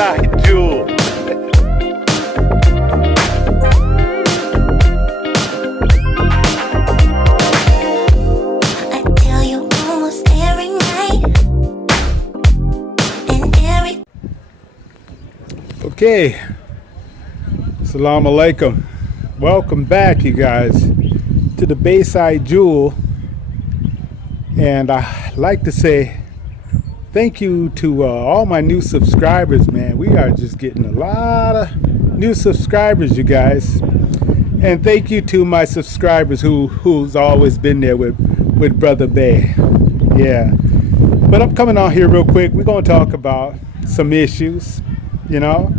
Bayside Jewel. I tell you almost every night and every. Okay, Assalamu alaikum. Welcome back, you guys, to the Bayside Jewel. And I like to say thank you to all my new subscribers, man. We are just getting a lot of new subscribers, you guys. And thank you to my subscribers who's always been there with Brother Bay. Yeah. But I'm coming on here real quick. We're going to talk about some issues, you know.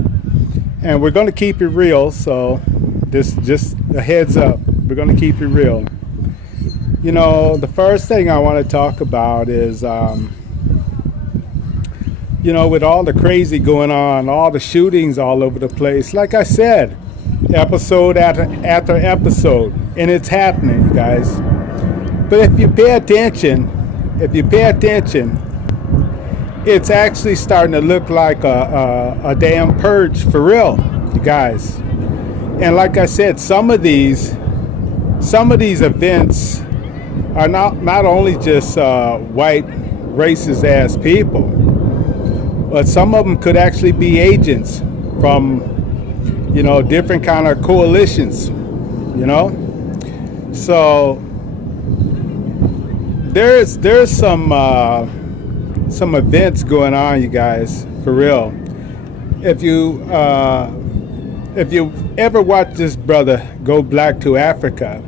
And we're going to keep it real, so this just a heads up. We're going to keep it real. You know, the first thing I want to talk about is, you know, with all the crazy going on, all the shootings all over the place, like I said, episode after episode, and it's happening, you guys. But if you pay attention, it's actually starting to look like a damn purge for real, you guys. And like I said, some of these events are not only just white racist ass people, but some of them could actually be agents from, you know, different kind of coalitions, you know. So there's some events going on, you guys, for real. If you ever watch this brother Go Black to Africa,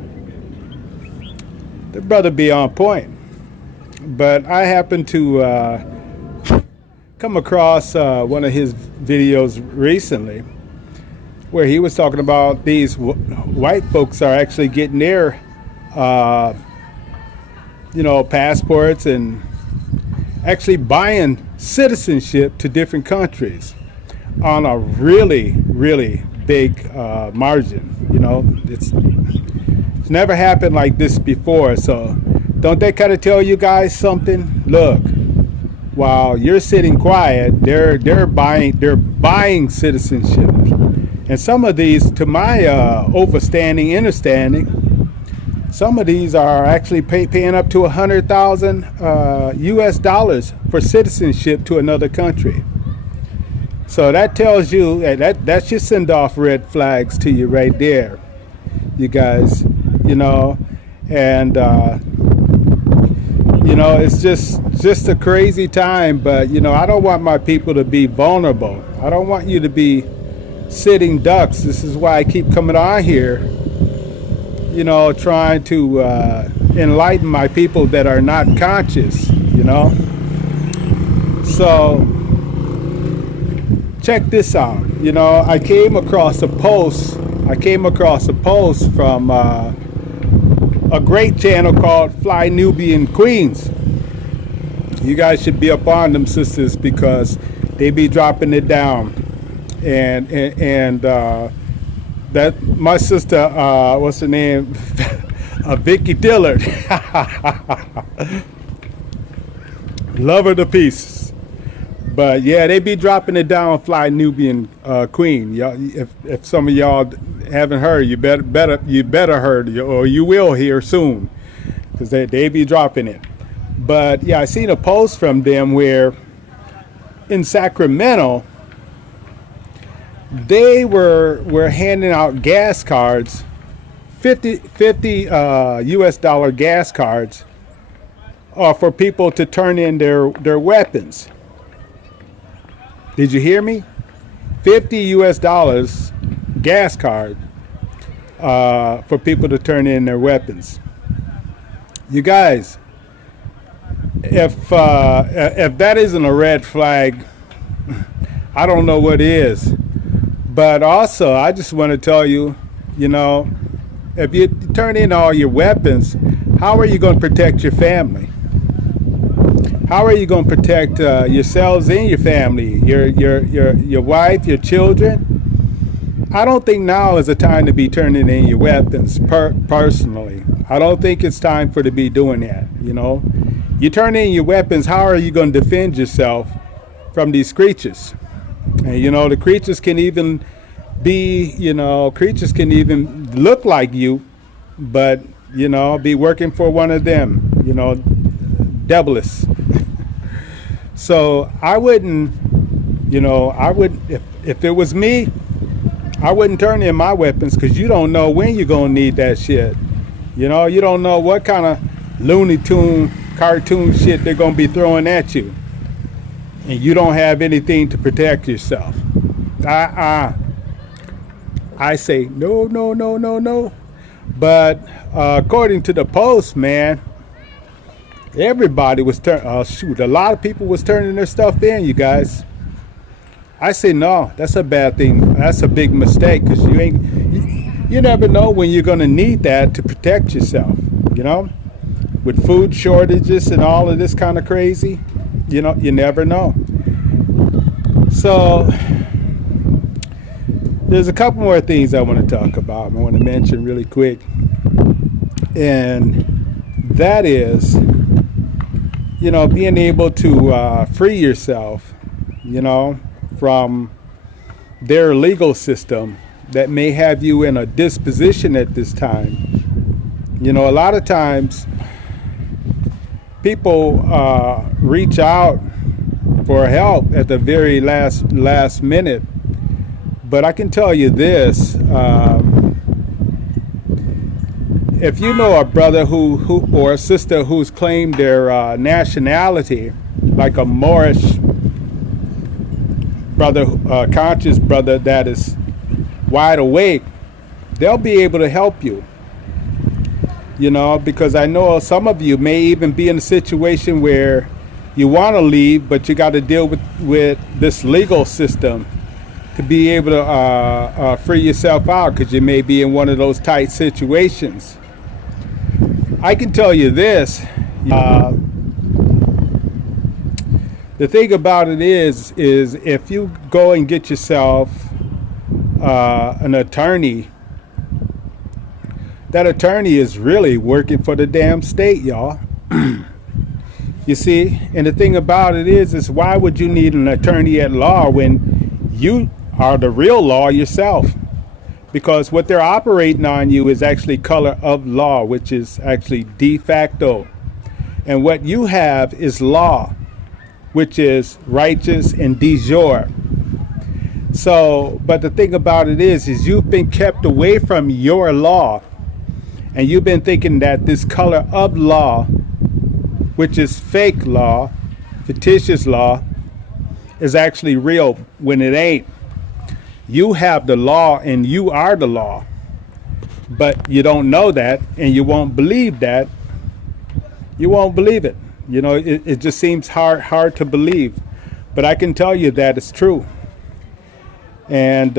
the brother be on point. But I happened to come across one of his videos recently where he was talking about these white folks are actually getting their you know, passports and actually buying citizenship to different countries on a really, really big margin. You know, it's never happened like this before. So don't they kind of tell you guys something? Look, while you're sitting quiet, they're buying citizenship. And some of these, to my understanding, some of these are actually paying up to $100,000 US dollars for citizenship to another country. So that tells you that should send off red flags to you right there, you guys. You know, and you know, it's just a crazy time. But you know, I don't want my people to be vulnerable. I don't want you to be sitting ducks. This is why I keep coming on here, you know, trying to enlighten my people that are not conscious, you know. So check this out. You know, I came across a post from a great channel called Fly Nubian Queens. You guys should be up on them sisters because they be dropping it down. And that my sister, what's her name? Vicky Dillard. Love her to pieces. But yeah, they be dropping it down, Fly Nubian Queen. Y'all, if some of y'all haven't heard, you better heard, or you will hear soon, because they be dropping it. But yeah, I seen a post from them where in Sacramento they were handing out gas cards, 50 US dollar gas cards, for people to turn in their weapons. Did you hear me? 50 US dollars gas card for people to turn in their weapons. You guys, if that isn't a red flag, I don't know what is. But also, I just want to tell you, you know, if you turn in all your weapons, how are you going to protect your family? How are you going to protect yourselves and your family, your wife, your children? I don't think now is the time to be turning in your weapons, personally. I don't think it's time for to be doing that, you know. You turn in your weapons, how are you going to defend yourself from these creatures? And the creatures can even creatures can even look like you, but be working for one of them, devilish. So I wouldn't, if it was me, I wouldn't turn in my weapons, because you don't know when you're gonna need that shit. You don't know what kind of Looney Tune cartoon shit they're gonna be throwing at you, and you don't have anything to protect yourself. I say no, no, no, no, no. But according to the Post, man, everybody was a lot of people was turning their stuff in, you guys. I say no, that's a bad thing. That's a big mistake, because you never know when you're gonna need that to protect yourself. With food shortages and all of this kind of crazy, you never know. So there's a couple more things I want to talk about. I want to mention really quick, and that is, being able to free yourself, from their legal system that may have you in a disposition at this time. A lot of times people reach out for help at the very last minute. But I can tell you this, if you know a brother who or a sister who's claimed their nationality, like a Moorish brother, conscious brother that is wide awake, they'll be able to help you. Because I know some of you may even be in a situation where you want to leave, but you got to deal with this legal system to be able to free yourself out, because you may be in one of those tight situations. I can tell you this, the thing about it is if you go and get yourself an attorney, that attorney is really working for the damn state, y'all. You see, and the thing about it is why would you need an attorney at law when you are the real law yourself? Because what they're operating on you is actually color of law, which is actually de facto. And what you have is law, which is righteous and de jure. So, but the thing about it is you've been kept away from your law, and you've been thinking that this color of law, which is fake law, fictitious law, is actually real, when it ain't. You have the law and you are the law, but you don't know that, and you won't believe that. You won't believe it. It just seems hard to believe, but I can tell you that it's true. And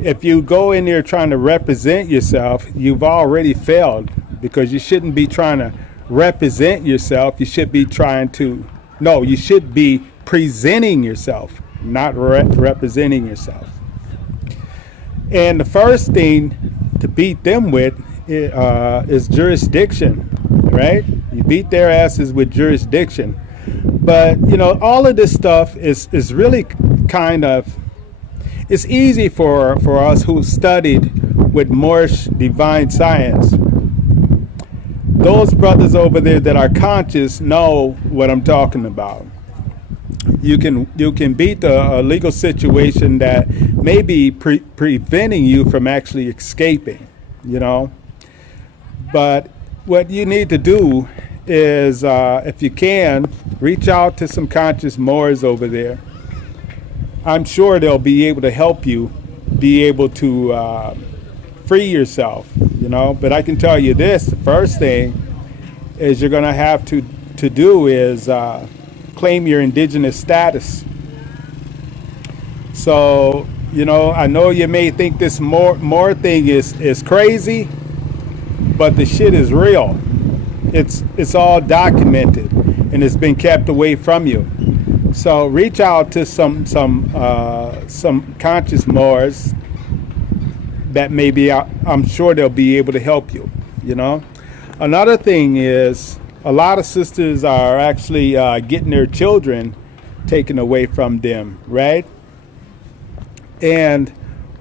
if you go in there trying to represent yourself, you've already failed, because you shouldn't be trying to represent yourself. You should be you should be presenting yourself, not representing yourself. And the first thing to beat them with is jurisdiction, right? You beat their asses with jurisdiction. But all of this stuff is really kind of, it's easy for us who studied with Moorish divine science. Those brothers over there that are conscious know what I'm talking about. You can beat the legal situation that may be preventing you from actually escaping, But what you need to do is, if you can, reach out to some conscious Moors over there. I'm sure they'll be able to help you be able to free yourself, But I can tell you this, the first thing is you're going to have to do is claim your indigenous status. So, I know you may think this more thing is crazy, but the shit is real. It's all documented, and it's been kept away from you. So reach out to some conscious Moors that maybe I'm sure they'll be able to help you. Another thing is a lot of sisters are actually getting their children taken away from them, right? And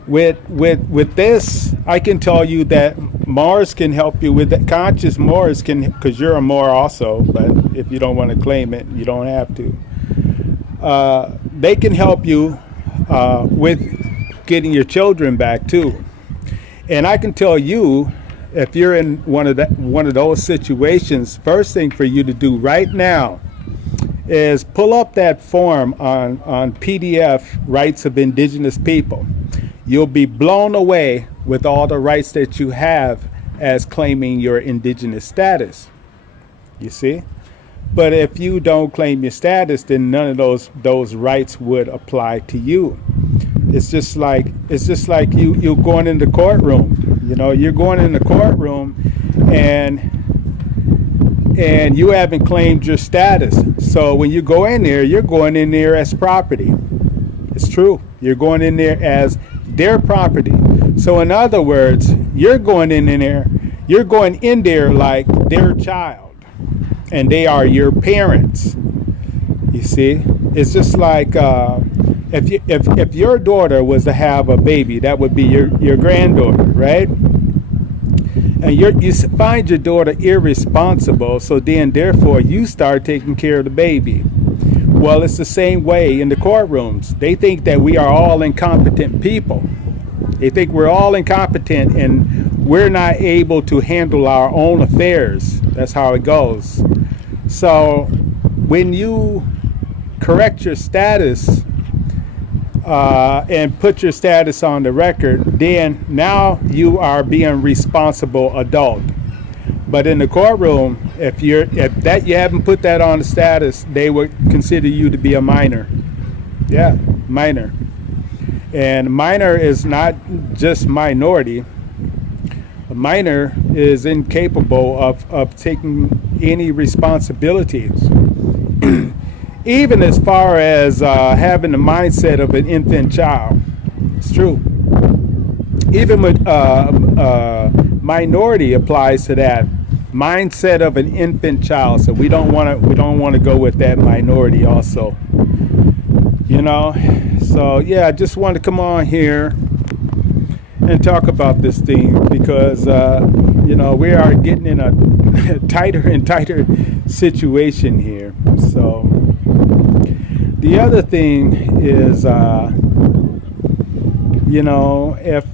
with this, I can tell you that Mars can help you with that. Conscious Mars can, because you're a Mar also, but if you don't want to claim it, you don't have to. They can help you with getting your children back too. And I can tell you, if you're in one of those situations, first thing for you to do right now is pull up that form on PDF, Rights of Indigenous People. You'll be blown away with all the rights that you have as claiming your indigenous status. You see? But if you don't claim your status, then none of those rights would apply to you. It's just like you going in the courtroom. You know, you're going in the courtroom and you haven't claimed your status. So when you go in there, you're going in there as property. It's true. You're going in there as their property. So in other words, you're going in there like their child, and they are your parents. You see, it's just like if your daughter was to have a baby, that would be your granddaughter, right? And you find your daughter irresponsible, so then therefore you start taking care of the baby. Well, it's the same way in the courtrooms. They think that we are all incompetent people. They think we're all incompetent and we're not able to handle our own affairs. That's how it goes. So when you correct your status and put your status on the record, then now you are being responsible adult. But in the courtroom, if you haven't put that on the status, they would consider you to be a minor. Yeah, minor. And minor is not just minority. A minor is incapable of taking any responsibilities. Even as far as having the mindset of an infant child. It's true. Even with minority applies to that mindset of an infant child. So we don't want to go with that minority also. You know. So yeah, I just wanted to come on here and talk about this thing because you know, we are getting in a tighter and tighter situation here. So the other thing is, you know, if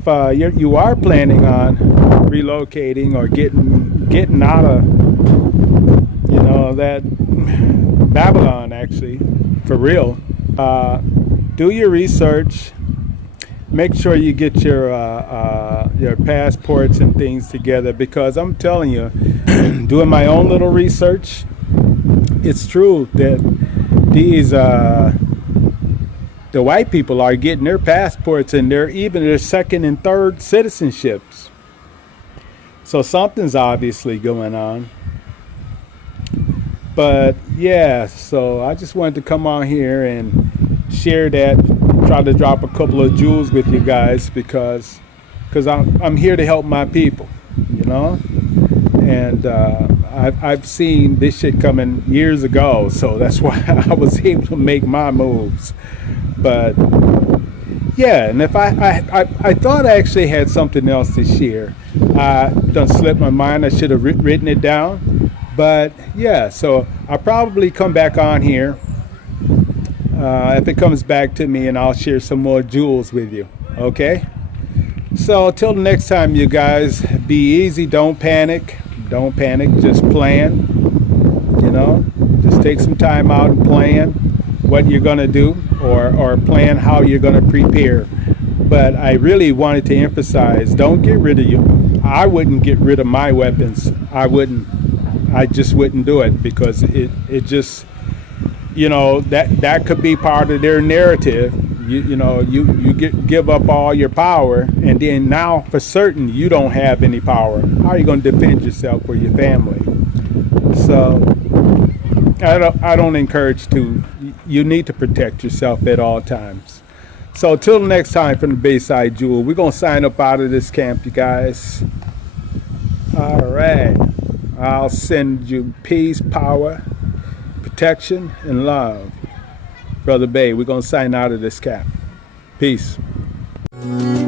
you are planning on relocating or getting out of, you know, that Babylon, actually, for real, do your research. Make sure you get your passports and things together, because I'm telling you, doing my own little research, it's true that these the white people are getting their passports and their second and third citizenships. So something's obviously going on. But yeah, so I just wanted to come on here and share that, try to drop a couple of jewels with you guys, because I'm here to help my people, you know. And I've seen this shit coming years ago, so that's why I was able to make my moves. But yeah, and if I thought I actually had something else to share. Done slipped my mind. I should have written it down. But yeah, so I'll probably come back on here if it comes back to me, and I'll share some more jewels with you. Okay? So till the next time, you guys, be easy. Don't panic. Don't panic. Just plan. You know, just take some time out and plan what you're going to do, or plan how you're going to prepare. But I really wanted to emphasize, don't get rid of you. I wouldn't get rid of my weapons. I just wouldn't do it, because it just, you know, that could be part of their narrative. You know, you give up all your power, and then now for certain you don't have any power. How are you going to defend yourself or your family? So I don't encourage to. You need to protect yourself at all times. So till the next time, from the Bayside Jewel, we're going to sign up out of this camp, you guys. All right. I'll send you peace, power, protection, and love. Brother Bay, we're going to sign out of this camp. Peace. Bye.